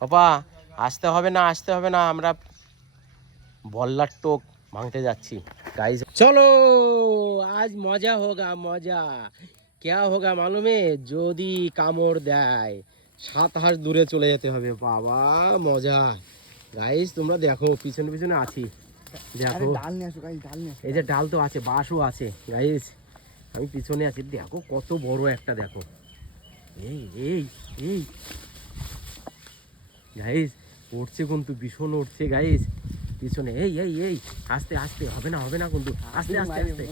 বাবা আসতে হবে না, আমরা বল্লার টোক ভাঙতে যাচ্ছি গাইস। চলো আজ মজা হোগা মজা। क्या होगा मालूम है? যদি কামড় দেয় 7 হাত দূরে চলে যেতে হবে। বাবা মজা গাইস, তোমরা দেখো পিছনে পিছনে আছি, দেখো ডাল নিয়ে আসো গাইস, ডাল নিয়ে আসো। এই যে ডাল তো আছে, বাঁশও আছে গাইস, আমি পিছনে আছি। দেখো কত বড় একটা, দেখো এই এই এই গাইস উঠছে কিন্তু, ভীষণ উঠছে গাইস পিছনে। এই এই এই আস্তে আস্তে, হবে না কিন্তু, আস্তে আস্তে আস্তে,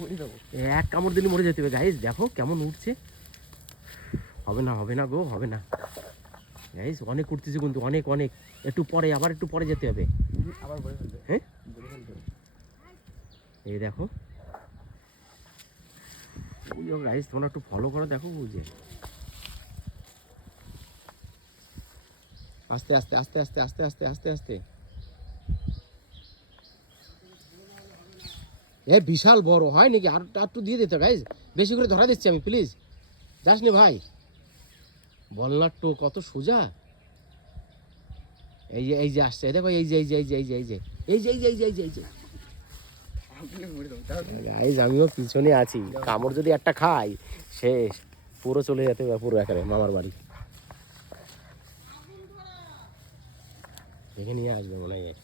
এক কামড় দিলে মরে যেতে হবে গাইস। দেখো কেমন উঠছে, হবে না গো, হবে না গাইস, অনেক উঠতেছে কিন্তু, অনেক অনেক। একটু পরে, আবার একটু পরে যেতে হবে। আবার বলে ফেলবে, হ্যাঁ বলে ফেলবে। এই দেখো ওই গাইস, তোমরা একটু ফলো করো, দেখো বুঝে। আস্তে আস্তে আস্তে আস্তে আস্তে আস্তে আস্তে আস্তে। এ বিশাল বড় হয় নাকি? আর একটু দিয়ে দিতে গাইস, বেশি করে ধরা দিচ্ছি আমি, প্লিজ যাস নি ভাই। বলনার টো কত সোজা। এই যে আসছে, দেখো এই যে এই যে এই যে এই যে এই যে এই যে এই যে এই যে এই যে এই যে গাইস, আমিও পিছনে আছি। কামড় যদি একটা খাই শেষ, পুরো চলে যেতে হবে, পুরো একেবারে মামার বাড়ি। দেখে নিয়ে আসবে মনে হয়।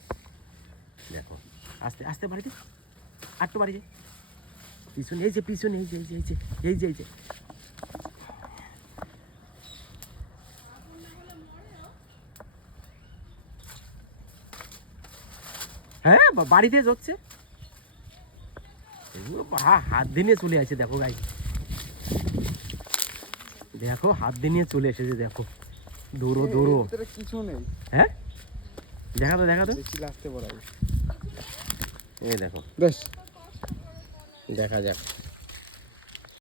দেখো আস্তে আস্তে বাড়িতে, আটটু বাড়ি যায় পিছনে, এই যে পিছনে, এই যে এই যে এই যে এই যে এই যে। হ্যাঁ বাড়িতে যাচ্ছে, হাত দিয়ে নিয়ে চলে আসে। দেখো গাইস, দেখো হাত দিয়ে নিয়ে চলে এসেছে, দেখো দৌড়ো দৌড়ো। কিছু নেই। হ্যাঁ দেখা তো বেশি লাগতে পারে। এই দেখো, বেশ দেখা যাক।